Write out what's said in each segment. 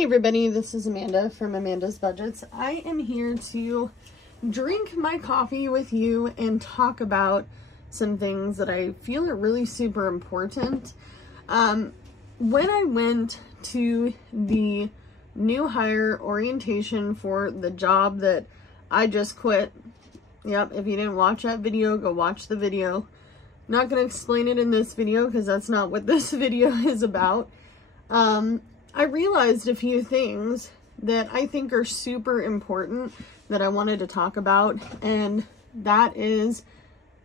Hey everybody, this is Amanda from Amanda's Budgets. I am here to drink my coffee with you and talk about some things that I feel are really super important. When I went to the new hire orientation for the job that I just quit, yep, if you didn't watch that video, go watch the video. I'm not going to explain it in this video because that's not what this video is about. I realized a few things that I think are super important that I wanted to talk about, and that is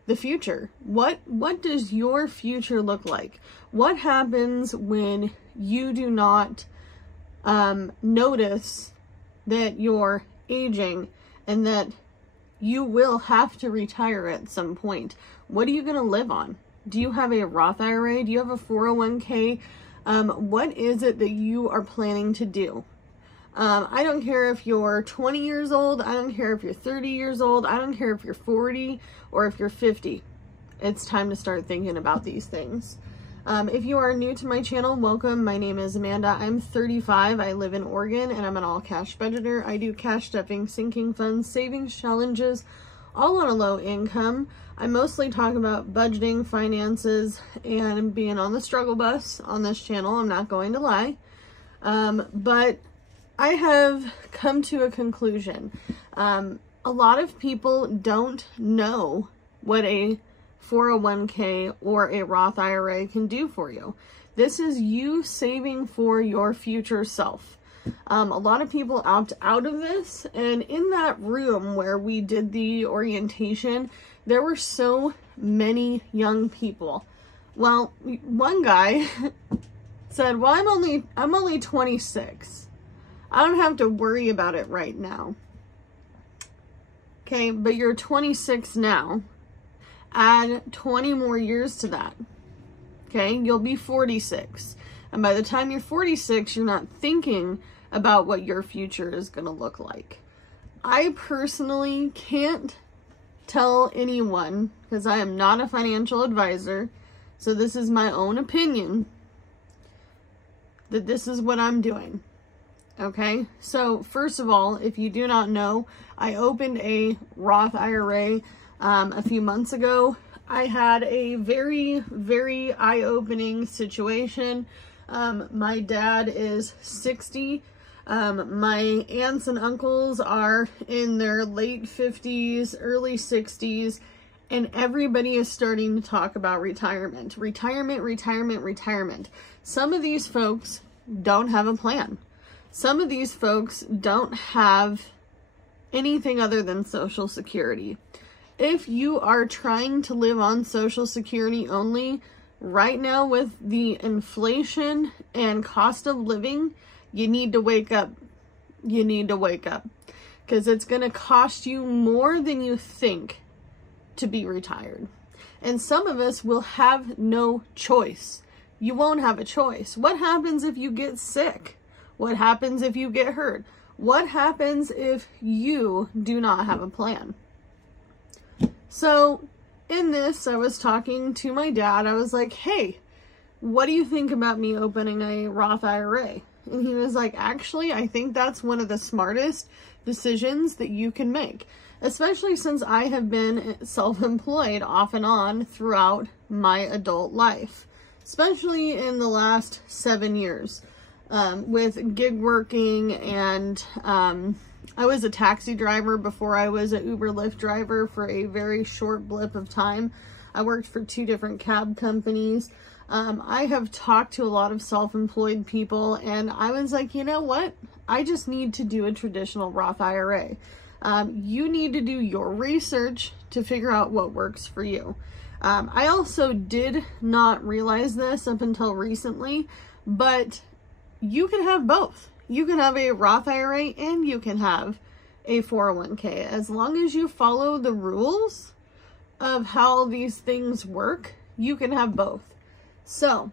the future. What does your future look like? What happens when you do not notice that you're aging and that you will have to retire at some point? What are you going to live on? Do you have a Roth IRA? Do you have a 401k? What is it that you are planning to do? I don't care if you're 20 years old. I don't care if you're 30 years old. I don't care if you're 40 or if you're 50. It's time to start thinking about these things. If you are new to my channel, welcome. My name is Amanda. I'm 35. I live in Oregon and I'm an all-cash budgeter. I do cash stuffing, sinking funds, savings challenges, all on a low income. I mostly talk about budgeting, finances, and being on the struggle bus on this channel. I'm not going to lie. But I have come to a conclusion. A lot of people don't know what a 401k or a Roth IRA can do for you. This is you saving for your future self. A lot of people opt out of this, and in that room where we did the orientation, there were so many young people. Well, one guy said, well, I'm only 26. I don't have to worry about it right now. Okay, but you're 26 now. Add 20 more years to that. Okay, you'll be 46. And by the time you're 46, you're not thinking about what your future is going to look like. I personally can't tell anyone, because I am not a financial advisor, so this is my own opinion, that this is what I'm doing. Okay, so first of all, if you do not know, I opened a Roth IRA a few months ago. I had a very, very eye-opening situation. My dad is 60. My aunts and uncles are in their late 50s, early 60s, and everybody is starting to talk about retirement. Retirement. Some of these folks don't have a plan. Some of these folks don't have anything other than Social Security. If you are trying to live on Social Security only, right now with the inflation and cost of living, you need to wake up. You need to wake up, because it's going to cost you more than you think to be retired. And some of us will have no choice. You won't have a choice. What happens if you get sick? What happens if you get hurt? What happens if you do not have a plan? So in this, I was talking to my dad. I was like, hey, what do you think about me opening a Roth IRA? And he was like, actually, I think that's one of the smartest decisions that you can make, especially since I have been self-employed off and on throughout my adult life, especially in the last 7 years, with gig working, and I was a taxi driver before I was an Uber Lyft driver for a very short blip of time. I worked for 2 different cab companies. I have talked to a lot of self-employed people, and I was like, you know what? I just need to do a traditional Roth IRA. You need to do your research to figure out what works for you. I also did not realize this up until recently, but you can have both. You can have a Roth IRA and you can have a 401k. As long as you follow the rules of how these things work, you can have both. So,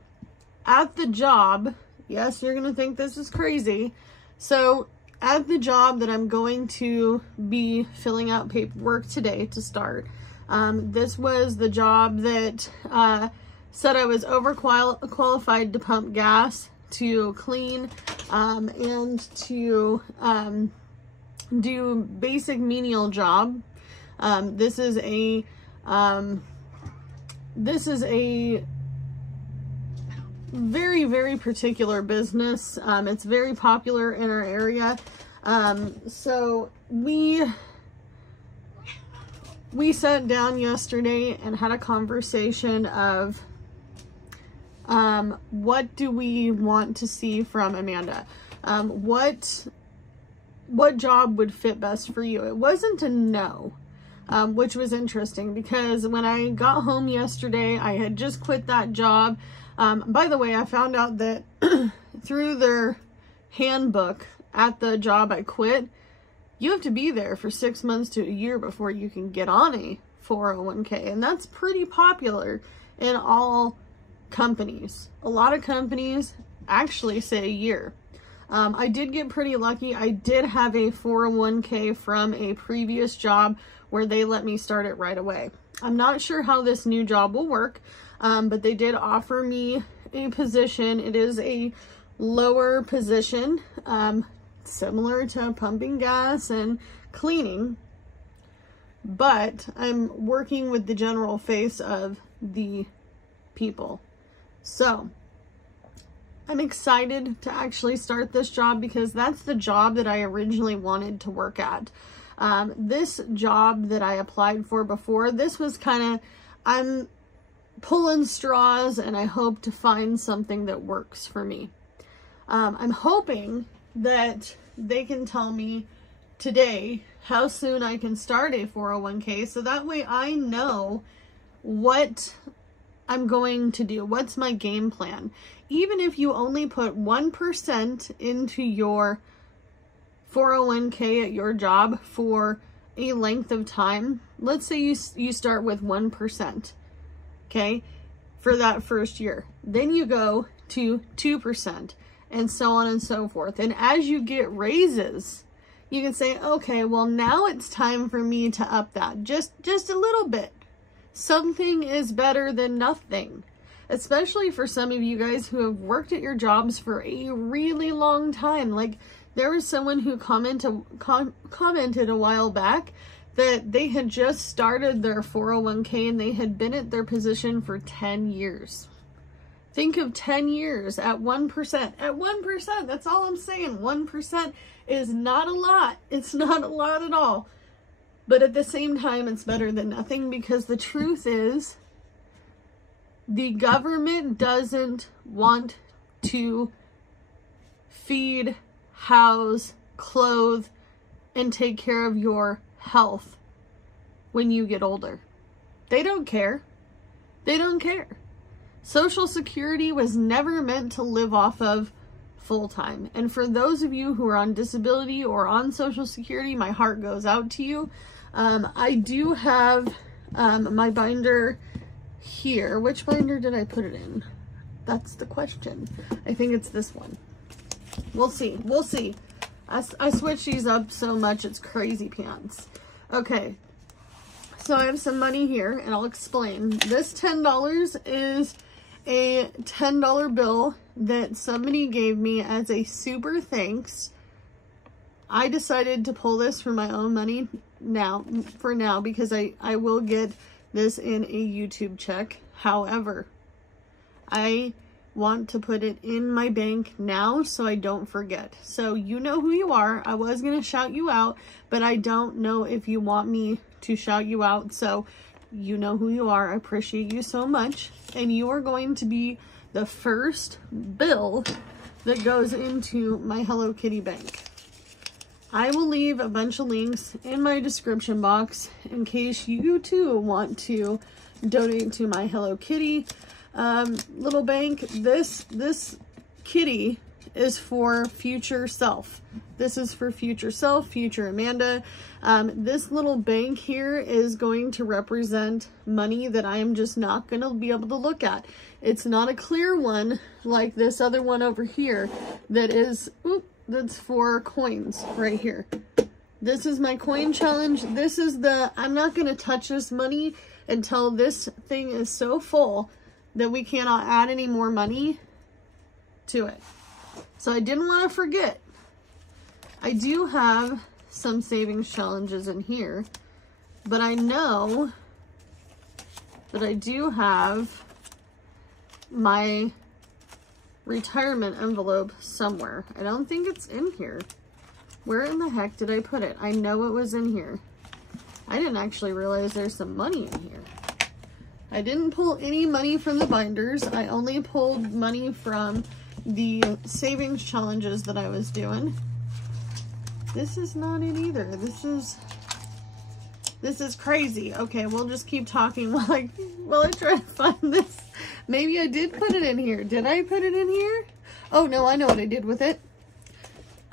at the job, yes, you're going to think this is crazy. So, at the job that I'm going to be filling out paperwork today to start, this was the job that said I was overqualified to pump gas, to clean and to do basic menial job. This is a very, very particular business. It's very popular in our area. So we sat down yesterday and had a conversation of what do we want to see from Amanda? What job would fit best for you? It wasn't a no, which was interesting because when I got home yesterday, I had just quit that job. By the way, I found out that through their handbook at the job I quit, you have to be there for 6 months to a year before you can get on a 401k. And that's pretty popular in all companies. A lot of companies actually say a year. I did get pretty lucky. I did have a 401k from a previous job where they let me start it right away. I'm not sure how this new job will work, but they did offer me a position. It is a lower position, similar to pumping gas and cleaning, but I'm working with the general face of the people. So I'm excited to actually start this job because that's the job that I originally wanted to work at. This job that I applied for before, this was kind of, I'm pulling straws and I hope to find something that works for me. I'm hoping that they can tell me today how soon I can start a 401k, so that way I know what I'm going to do. What's my game plan? Even if you only put 1% into your 401k at your job for a length of time, let's say you start with 1%, okay, for that first year. Then you go to 2%. And so on and so forth. And as you get raises, you can say, okay, well now it's time for me to up that just a little bit. Something is better than nothing, especially for some of you guys who have worked at your jobs for a really long time. Like there was someone who commented a while back that they had just started their 401k and they had been at their position for 10 years. Think of 10 years at 1%. At 1%, that's all I'm saying. 1% is not a lot. It's not a lot at all. But at the same time, it's better than nothing because the truth is the government doesn't want to feed, house, clothe, and take care of your health when you get older. They don't care. They don't care. Social Security was never meant to live off of full-time. And for those of you who are on disability or on Social Security, my heart goes out to you. I do have my binder here. Which binder did I put it in? That's the question. I think it's this one. We'll see. We'll see. I switch these up so much, it's crazy pants. Okay. So I have some money here, and I'll explain. This $10 is a $10 bill that somebody gave me as a super thanks. I decided to pull this for my own money for now because I will get this in a YouTube check. However, I want to put it in my bank now so I don't forget. So you know who you are. I was going to shout you out, but I don't know if you want me to shout you out. So you know who you are. I appreciate you so much. And you are going to be the first bill that goes into my Hello Kitty bank. I will leave a bunch of links in my description box in case you too want to donate to my Hello Kitty little bank. This kitty is for future self. This is for future self, future Amanda. This little bank here is going to represent money that I am just not going to be able to look at. It's not a clear one like this other one over here that is, that's for coins right here. This is my coin challenge. This is I'm not going to touch this money until this thing is so full that we cannot add any more money to it. So I didn't want to forget. I do have some savings challenges in here, but I know that I do have my retirement envelope somewhere. I don't think it's in here. Where in the heck did I put it? I know it was in here. I didn't actually realize there's some money in here. I didn't pull any money from the binders. I only pulled money from the savings challenges that I was doing. This is not it either. This is crazy. Okay, we'll just keep talking while I try to find this. Maybe I did put it in here. Did I put it in here? Oh no, I know what I did with it.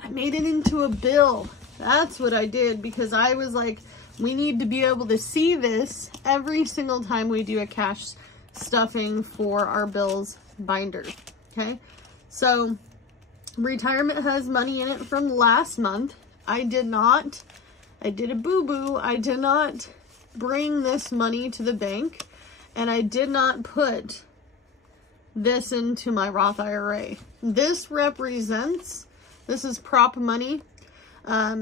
I made it into a bill. That's what I did, because I was like, we need to be able to see this every single time we do a cash stuffing for our bills binder. Okay, so retirement has money in it from last month. I did a boo-boo. I did not bring this money to the bank, and I did not put this into my Roth IRA. This is prop money.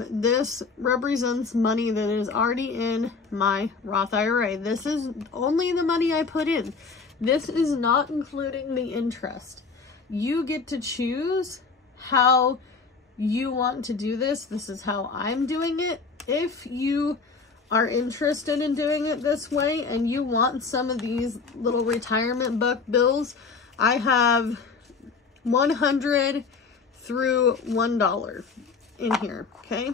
This represents money that is already in my Roth IRA. This is only the money I put in. This is not including the interest. You get to choose how you want to do this. This is how I'm doing it. If you are interested in doing it this way and you want some of these little retirement buck bills, I have $100 through $1 in here. Okay,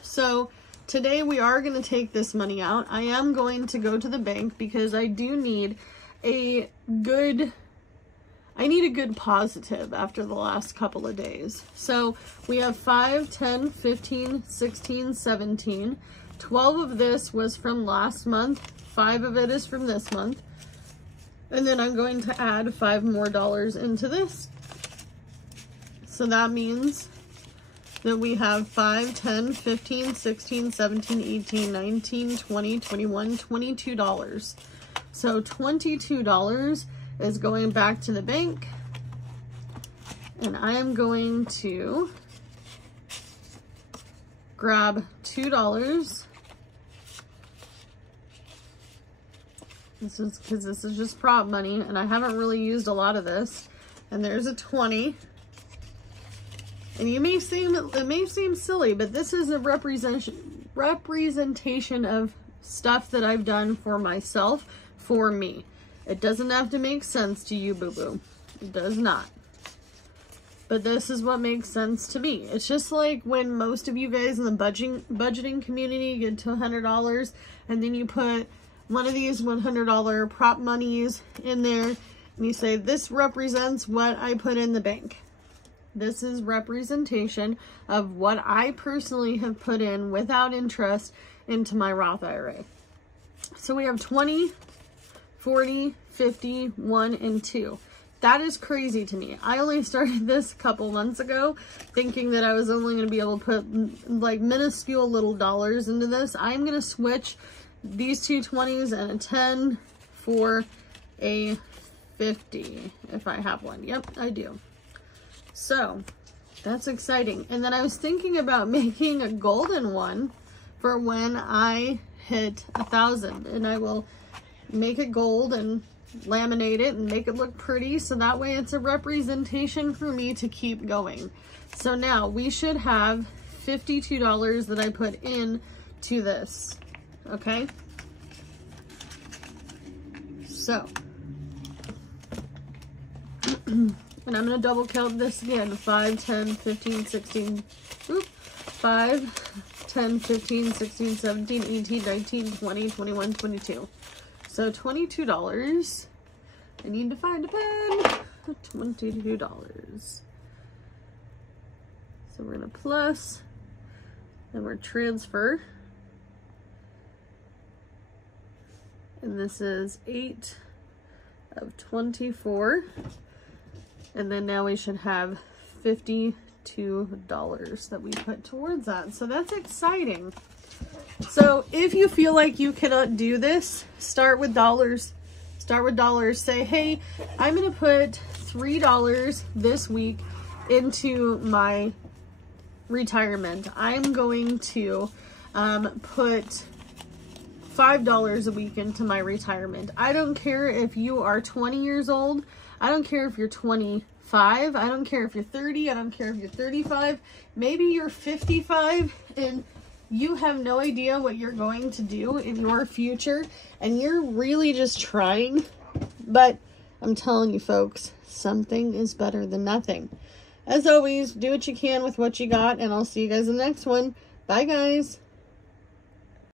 so today we are going to take this money out. I am going to go to the bank because I do need a good positive after the last couple of days. So we have 5, 10, 15, 16, 17. 12 of this was from last month. 5 of it is from this month. And then I'm going to add $5 more into this. So that means that we have 5, 10, 15, 16, 17, 18, 19, 20, 21, $22. So $22 is going back to the bank. And I am going to grab $2. This is because this is just prop money and I haven't really used a lot of this. And there's a 20. And it may seem silly, but this is a representation of stuff that I've done for myself, for me. It doesn't have to make sense to you, boo-boo. It does not. But this is what makes sense to me. It's just like when most of you guys in the budgeting community get to $100 and then you put one of these $100 prop monies in there and you say, this represents what I put in the bank. This is representation of what I personally have put in without interest into my Roth IRA. So we have 20, 40, 50, 1, and 2. That is crazy to me. I only started this a couple months ago thinking that I was only going to be able to put like minuscule little dollars into this. I'm going to switch these two 20s and a 10 for a 50 if I have one. Yep, I do. So that's exciting. And then I was thinking about making a golden one for when I hit 1,000, and I will make it gold and laminate it and make it look pretty, so that way it's a representation for me to keep going. So now we should have $52 that I put in to this. Okay, so and I'm going to double count this again. 5, 10, 15, 16, 5, 10, 15, 16, 17, 18, 19, 20, 21, 22. So $22. I need to find a pen. $22. So we're going to plus, then we're transfer. And this is 8 of 24. And then now we should have $52 that we put towards that. So that's exciting. So if you feel like you cannot do this, start with dollars. Start with dollars. Say, hey, I'm going to put $3 this week into my retirement. I'm going to put $5 a week into my retirement. I don't care if you are 20 years old. I don't care if you're 25. I don't care if you're 30. I don't care if you're 35. Maybe you're 55 and you have no idea what you're going to do in your future and you're really just trying. But I'm telling you folks, something is better than nothing. As always, do what you can with what you got, and I'll see you guys in the next one. Bye guys.